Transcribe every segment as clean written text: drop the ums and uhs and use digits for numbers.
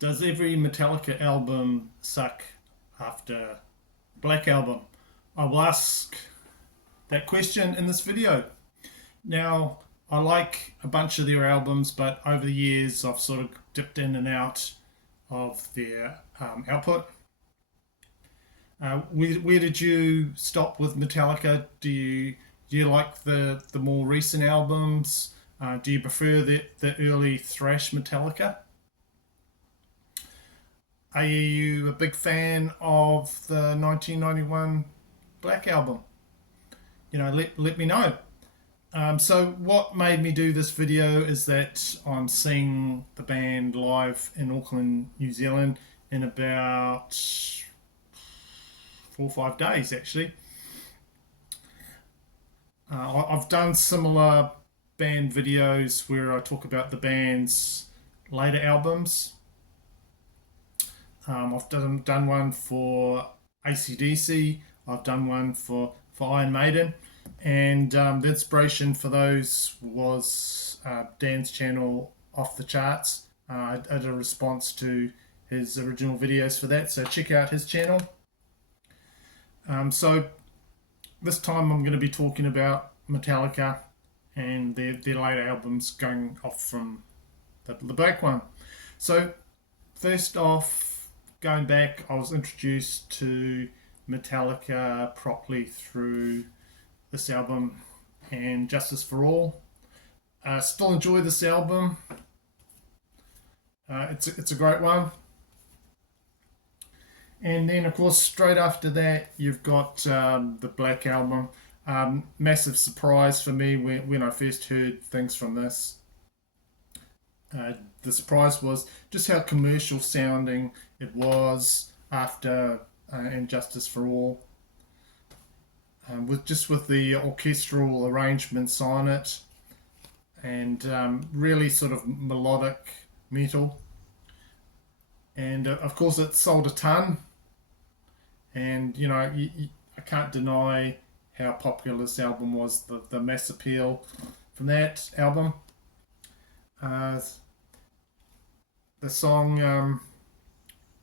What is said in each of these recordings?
Does every Metallica album suck after Black Album? I will ask that question in this video. Now, I like a bunch of their albums, but over the years I've sort of dipped in and out of their output. Where did you stop with Metallica? Do you like the more recent albums? Do you prefer the early thrash Metallica? Are you a big fan of the 1991 Black Album? Let me know. So what made me do this video is that I'm seeing the band live in Auckland, New Zealand in about 4 or 5 days actually. I've done similar band videos where I talk about the band's later albums. I've done one for AC/DC. I've done one for Iron Maiden, and the inspiration for those was Dan's channel Off the Charts. I did a response to his original videos for that, so check out his channel. So this time I'm going to be talking about Metallica and their later albums, going off from the Black one. So first off, going back, I was introduced to Metallica properly through this album and Justice for All. Still enjoy this album. It's a great one. And then, of course, straight after that, you've got the Black Album. Massive surprise for me when I first heard things from this. The surprise was just how commercial sounding it was after and Justice for All. With the orchestral arrangements on it, and really sort of melodic metal. And of course, it sold a ton. And I can't deny how popular this album was, the mass appeal from that album. The song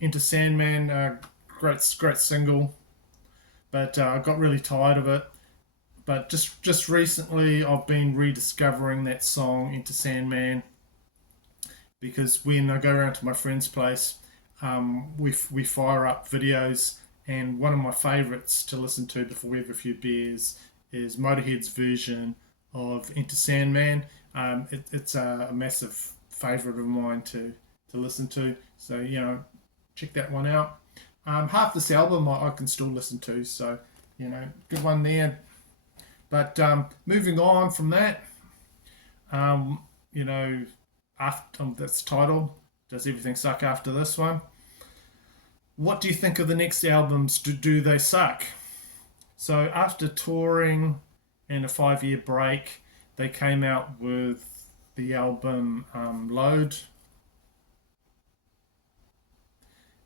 Enter Sandman, great single, but I got really tired of it. But just recently I've been rediscovering that song Enter Sandman, because when I go around to my friend's place, we fire up videos, and one of my favourites to listen to before we have a few beers is Motorhead's version of Enter Sandman. It's a massive favourite of mine to listen to, so check that one out. Half this album I can still listen to, so good one there. But moving on from that, after that's titled Does Everything Suck After This One? What do you think of the next albums? Do they suck? So after touring and a 5-year break, they came out with the album Load.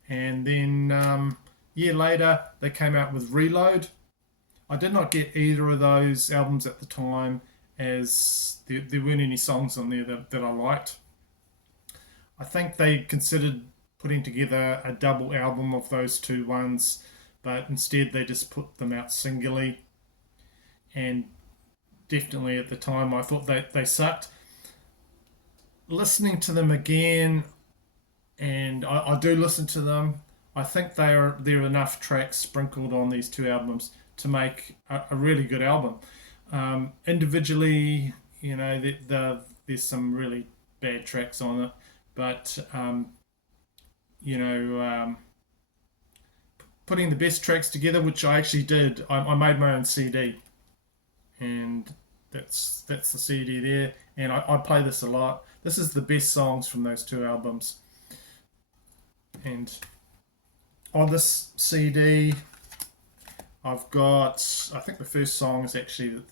And then a year later, they came out with Reload. I did not get either of those albums at the time, as there weren't any songs on there that I liked. I think they considered putting together a double album of those two ones, but instead they just put them out singly. And definitely at the time I thought they sucked. Listening to them again, and I do listen to them, I think there are enough tracks sprinkled on these two albums to make a really good album. Individually, there's some really bad tracks on it, but putting the best tracks together, which I actually did, I made my own CD, and that's the CD there, and I play this a lot. This is the best songs from those two albums. And on this CD, I've got, I think the first song is actually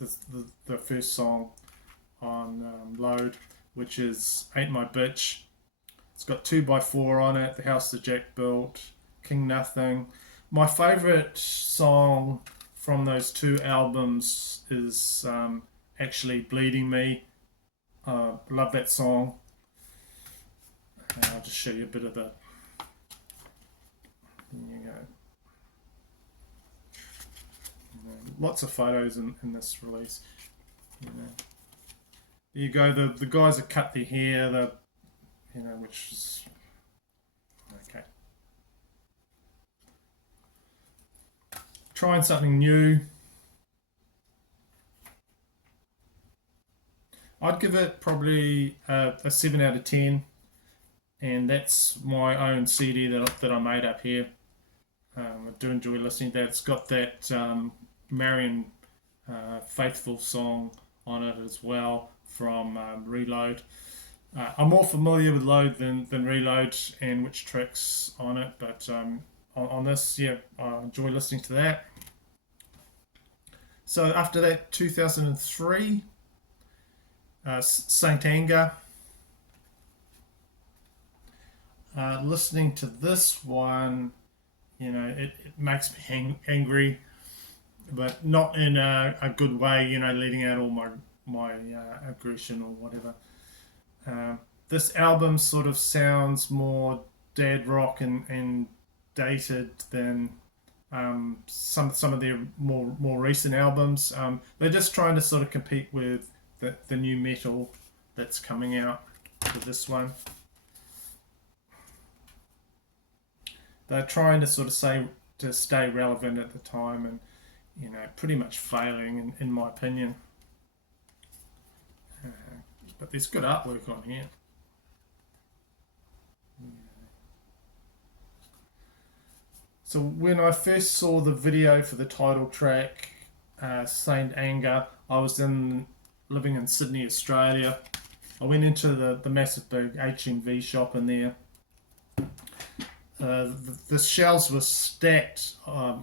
the first song on Load, which is Ain't My Bitch. It's got 2x4 on it, The House That Jack Built, King Nothing. My favourite song from those two albums is actually Bleeding Me. Love that song. And I'll just show you a bit of the. There you go. Lots of photos in this release. There you go. The guys that cut their hair, which is okay. Trying something new. I'd give it probably a 7 out of 10, and that's my own CD that I made up here. I do enjoy listening to that. It's got that Marion Faithful song on it as well from Reload. I'm more familiar with Load than Reload and which tracks on it, but on this, yeah, I enjoy listening to that. So after that, 2003, Saint Anger. Listening to this one, it makes me angry, but not in a good way, letting out all my aggression or whatever. This album sort of sounds more dad rock and dated than some of their more recent albums. They're just trying to sort of compete with the new metal that's coming out with this one. They're trying to sort of stay relevant at the time, and pretty much failing in my opinion. But there's good artwork on here. So when I first saw the video for the title track, Saint Anger, I was living in Sydney, Australia. I went into the massive big HMV shop in there. The shelves were stacked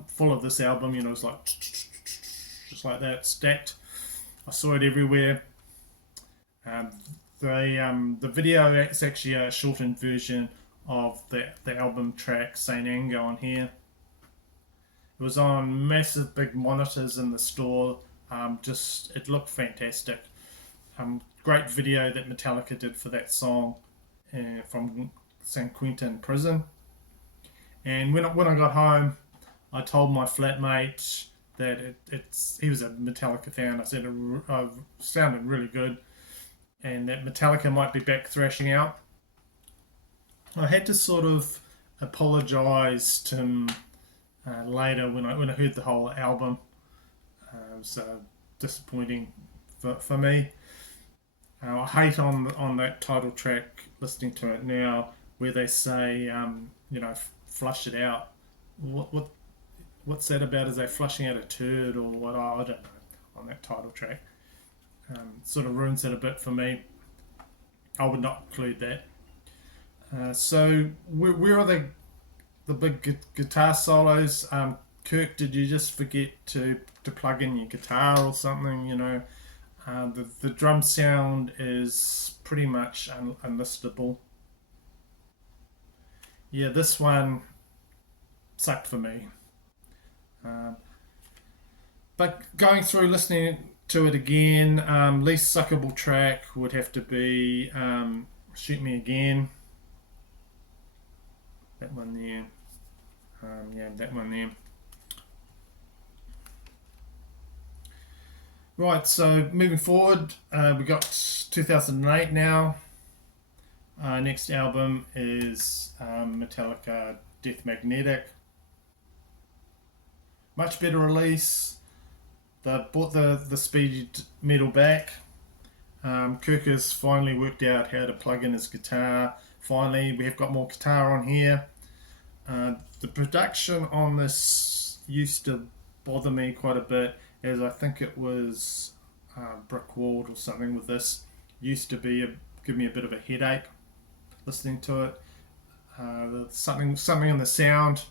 full of this album. It was like just like that, stacked. I saw it everywhere. The video is actually a shortened version of the album track Saint Anger on here. It was on massive big monitors in the store. It looked fantastic. Great video that Metallica did for that song from St. Quentin prison. And when I got home, I told my flatmate that he was a Metallica fan. I said it sounded really good, and that Metallica might be back thrashing out. I had to sort of apologise to him later when I heard the whole album. It was disappointing for me. I hate on that title track, listening to it now, where they say, flush it out. What's that about? Is they flushing out a turd or what? I don't know. On that title track, sort of ruins it a bit for me. I would not include that. So where are the big guitar solos? Kirk, did you just forget to plug in your guitar or something? The drum sound is pretty much unlistenable. Yeah, this one sucked for me. But going through listening to it again, least suckable track would have to be Shoot Me Again. That one there. That one there. Right, so moving forward, we got 2008 now. Next album is Metallica Death Magnetic. Much better release. They brought the speed metal back. Kirk has finally worked out how to plug in his guitar. Finally, we have got more guitar on here. The production on this used to bother me quite a bit, as I think it was brick walled or something with this. Used to give me a bit of a headache listening to it. Something in the sound,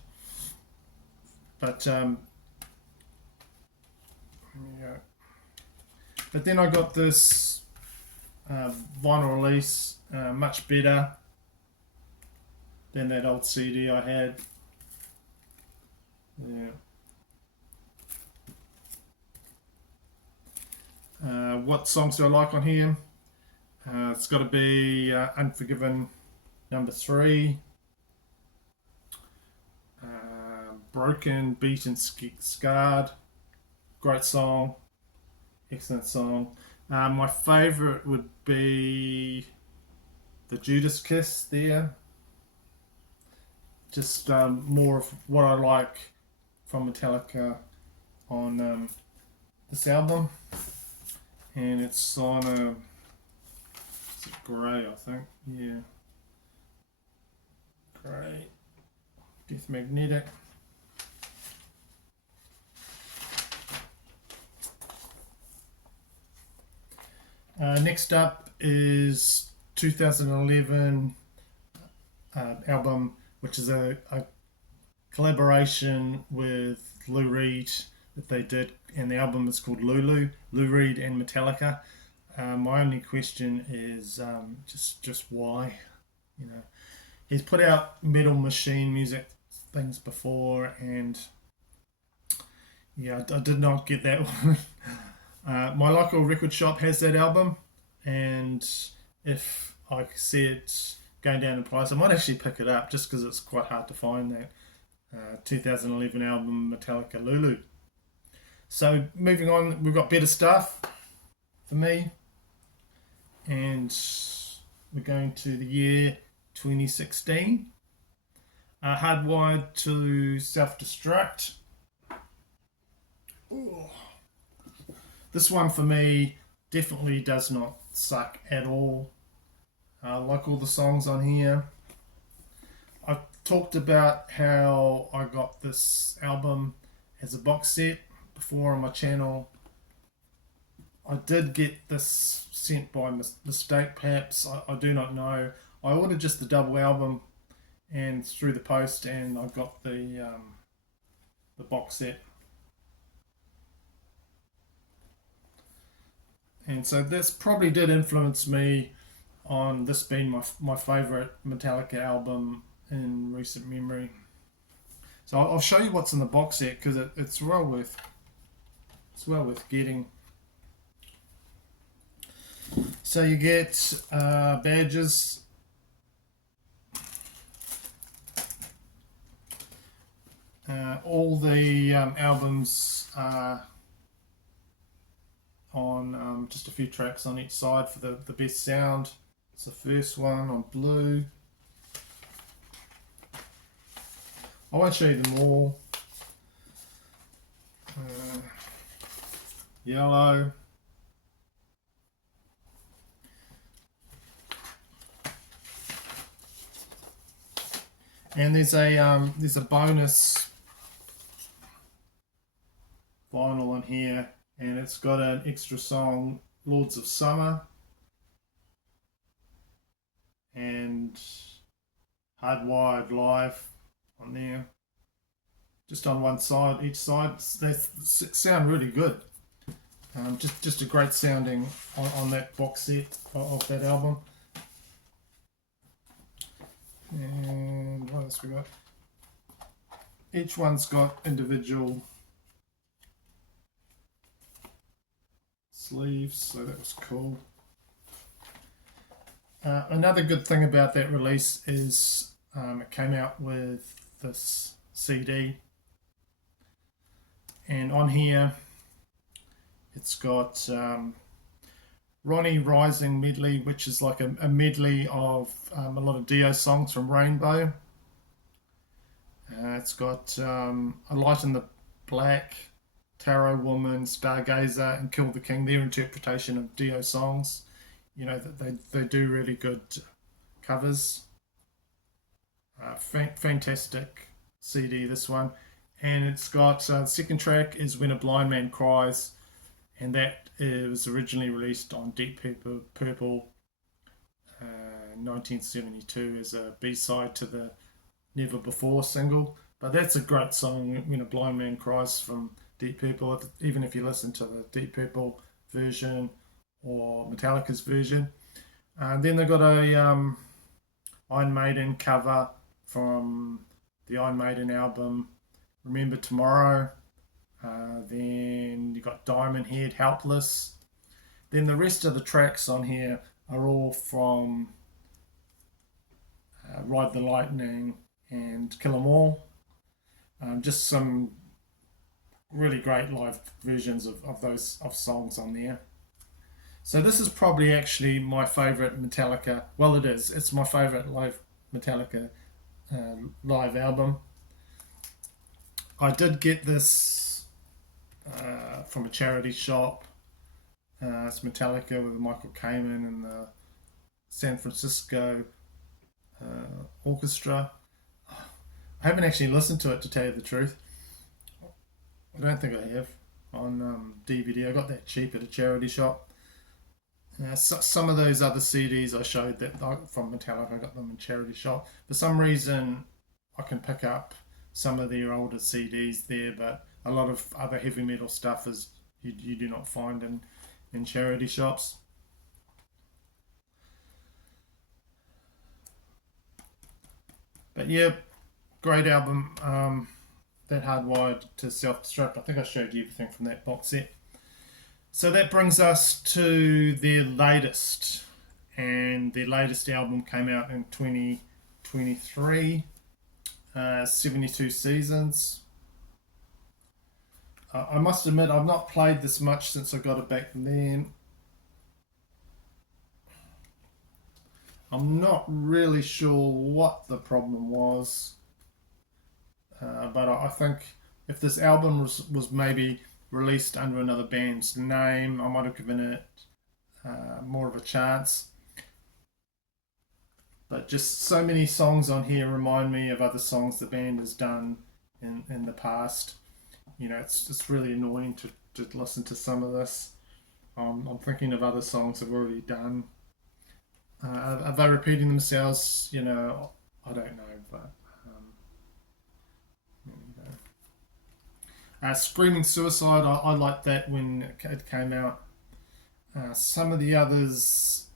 but But then I got this vinyl release, much better than that old CD I had. What songs do I like on here? It's got to be Unforgiven, Number 3, Broken, Beaten, Scarred. Great song, excellent song. My favourite would be the Judas Kiss there. Just more of what I like from Metallica on this album. And it's on a, is it grey, I think? Yeah. Grey. Death Magnetic. Next up is 2011 album, which is a collaboration with Lou Reed that they did, and the album is called Lou Reed and Metallica. My only question is just why, you know. He's put out Metal Machine music things before, and yeah, I did not get that one. My local record shop has that album, and if I see it going down in price, I might actually pick it up just because it's quite hard to find that 2011 album Metallica Lulu. So moving on, we've got Better Stuff for me, and we're going to the year 2016. Hardwired to Self-Destruct. Ooh. This one for me definitely does not suck at all. Like all the songs on here. I've talked about how I got this album as a box set before on my channel. I did get this sent by mistake, perhaps. I do not know. I ordered just the double album and through the post, and I got the box set. And so this probably did influence me on this being my favourite Metallica album in recent memory. So I'll show you what's in the box set because it's well worth getting. So you get badges, all the albums are on just a few tracks on each side for the best sound. It's the first one on blue. I won't show you them all. Yellow. And there's a bonus vinyl on here, and it's got an extra song, Lords of Summer, and Hardwired Live on there. Just on one side, each side. They sound really good. Just a great sounding on that box set of that album. And what else we got? Each one's got individual sleeves, so that was cool. Another good thing about that release is it came out with this CD, and on here it's got Ronnie Rising medley, which is like a medley of a lot of Dio songs from Rainbow. It's got A Light in the Black, Tarot Woman, Stargazer, and Kill the King, their interpretation of Dio songs. You know, they do really good covers. Fantastic CD, this one. And it's got, the second track is When a Blind Man Cries, and that was originally released on Deep Purple 1972 as a B-side to the Never Before single. But that's a great song, When a Blind Man Cries, from Deep Purple, even if you listen to the Deep Purple version or Metallica's version. Then they got a Iron Maiden cover from the Iron Maiden album Remember Tomorrow. Then you got Diamond Head, Helpless. Then the rest of the tracks on here are all from Ride the Lightning, and Kill 'Em All. Just some really great live versions of those of songs on there. So this is probably actually my favourite Metallica. Well, it is. It's my favourite live Metallica live album. I did get this from a charity shop. It's Metallica with Michael Kamen and the San Francisco Orchestra. I haven't actually listened to it, to tell you the truth. I don't think I have on DVD. I got that cheap at a charity shop. Some of those other CDs I showed that from Metallica, I got them in charity shop. For some reason, I can pick up some of their older CDs there, but a lot of other heavy metal stuff is you do not find in charity shops. But yeah, great album. That Hardwired to Self-Destruct. I think I showed you everything from that box set. So that brings us to their latest, and their latest album came out in 2023, 72 Seasons. I must admit, I've not played this much since I got it back then. I'm not really sure what the problem was, but I think if this album was maybe released under another band's name, I might have given it more of a chance. But just so many songs on here remind me of other songs the band has done in the past. You know, it's really annoying to listen to some of this. I'm thinking of other songs they've already done. Are they repeating themselves? You know, I don't know, but there you go. Screaming Suicide, I liked that when it came out. Some of the others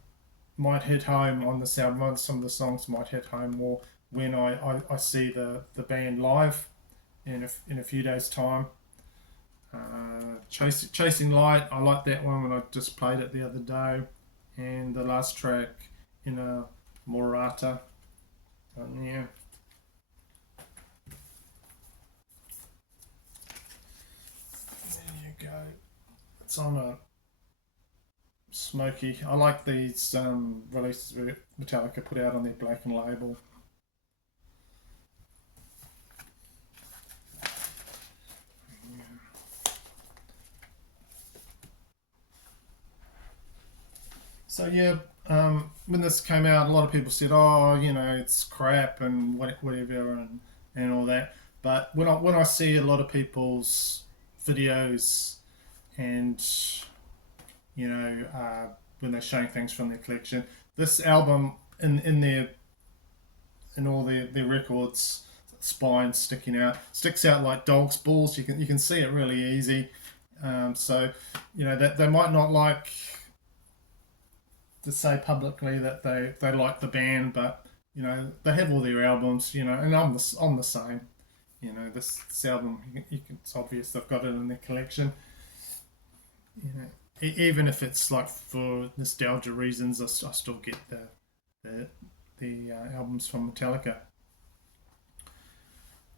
might hit home on this album. Some of the songs might hit home more when I see the band live in a few days' time. Chasing Light, I like that one when I just played it the other day. And the last track, Morata. Yeah. There you go. It's on a smoky. I like these releases Metallica put out on their Black and Label. So yeah, when this came out, a lot of people said, "Oh, it's crap and whatever and all that." But when I see a lot of people's videos and when they're showing things from their collection, this album in all their records, spine sticks out like dog's balls. You can see it really easy. So that they might not like to say publicly that they like the band, but they have all their albums, and I'm the same. This album, it's obvious they've got it in their collection. Even if it's like for nostalgia reasons, I still get the albums from Metallica.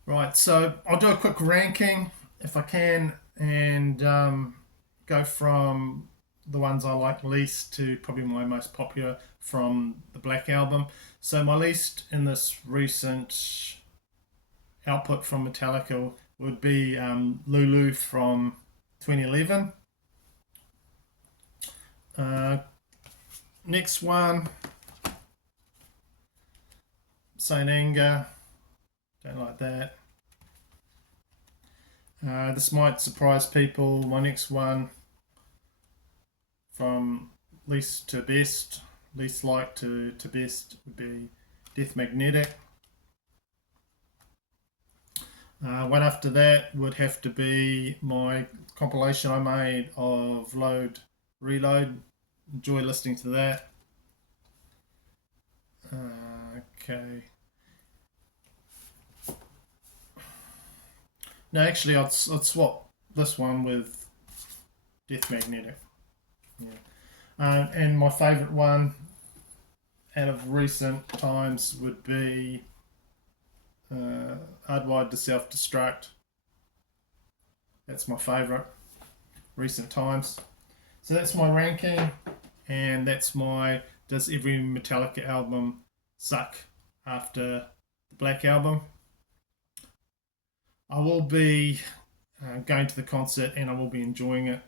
Right, so I'll do a quick ranking if I can, and go from the ones I like least to probably my most popular from the Black Album. So my least in this recent output from Metallica would be Lulu from 2011. Next one, Saint Anger. Don't like that. This might surprise people. My next one, from least to best, least like to best, would be Death Magnetic. One after that would have to be my compilation I made of Load Reload. Enjoy listening to that. Okay. No, actually, I'd swap this one with Death Magnetic. Yeah. And my favourite one out of recent times would be Hardwired to Self-Destruct. That's my favourite recent times. So that's my ranking, and that's my Does Every Metallica Album Suck After the Black Album. I will be going to the concert, and I will be enjoying it.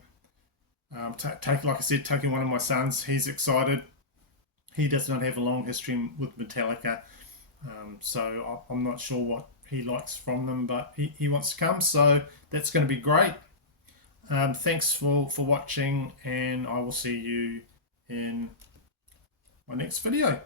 Like I said, taking one of my sons. He's excited. He does not have a long history with Metallica, so I'm not sure what he likes from them, but he wants to come, so that's going to be great. Thanks for watching, and I will see you in my next video.